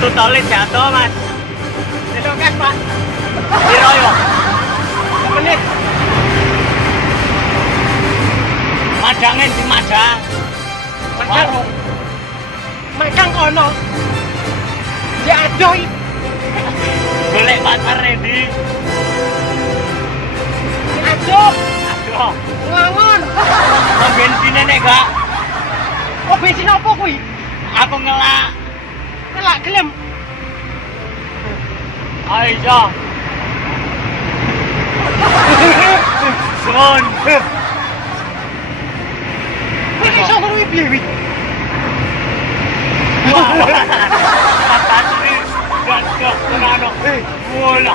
Kartu tolit jatuh, Mas. Itu kan, Pak. Piro yo? Menit. Madangin di Madang. Madang. Madang kono. Ya adoh. Golek pasar ready. Aduh, Aduh, ngangon. mau bensinnya nek gak? Oh, bensin apa kuwi? Aku ngelak. Kelak gelem. Ayo. Sun. Kuwi iso ngono iki piye wi? Wah. Apa sih? Gak, gak, gak, gak. Wala.